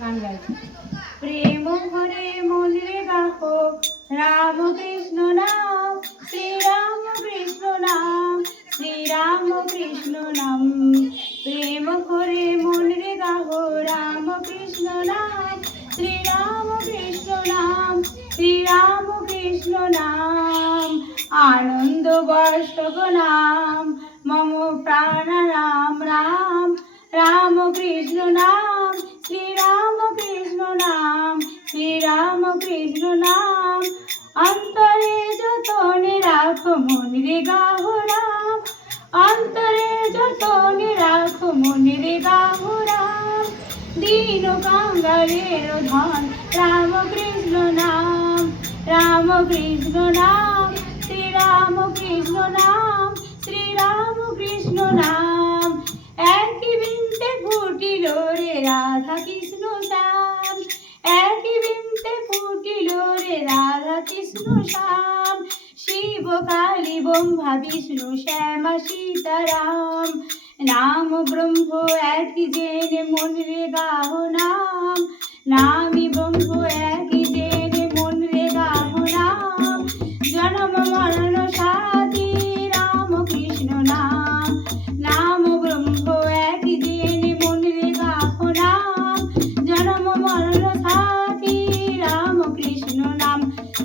গান গাই প্রেম ভরে মন্দিরে গাহ রাম কৃষ্ণ নাম, শ্রীরাম কৃষ্ণ নাম, শ্রীরাম কৃষ্ণ নাম। প্রেম ভরে মন্দিরে গাহ রাম কৃষ্ণ নাম, শ্রীরাম কৃষ্ণ নাম, শ্রীরাম কৃষ্ণ নাম। আনন্দ বর্ষক নাম, মম প্রাণ রাম কৃষ্ণ নাম। অন্তরে যতনে রাখ মনিরে গাহ রাম। অন্তরে যতনে রাখ মনিরে গাহ রাম। দীন কাঙ্গালের ধন, রাম কৃষ্ণ নাম। রাম কৃষ্ণ নাম শ্রীরাম কৃষ্ণ নাম শ্রীরাম কৃষ্ণ নাম। একই বিনতে ফুটিল রে রাধা কৃষ্ণ শ্যাম। কৃষ্ণ শ্যাম শিব কালী ব্রহ্মা, বিষ্ণু শ্যামা, সীতারাম। নাম ব্রহ্ম একই জেনে মন রে গাহ নাম। নামি ব্রহ্ম একই জেনে মন রে গাহ নাম। জনম মরণ সাথী, রাম কৃষ্ণ নাম।